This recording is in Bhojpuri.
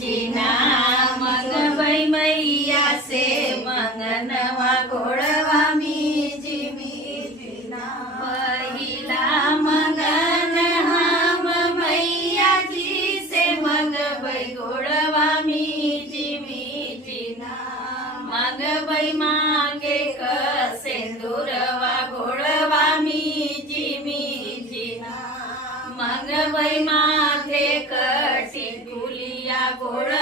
जीना मग बाई मैया से मंगनवा गोड़वा जीना पहिला मंगन हम मैया जी से मंगबै गोड़वा जीना मंगबै मांगे क सिंदूरवा गोड़वा जीना मंगबै माथे कटी गोड़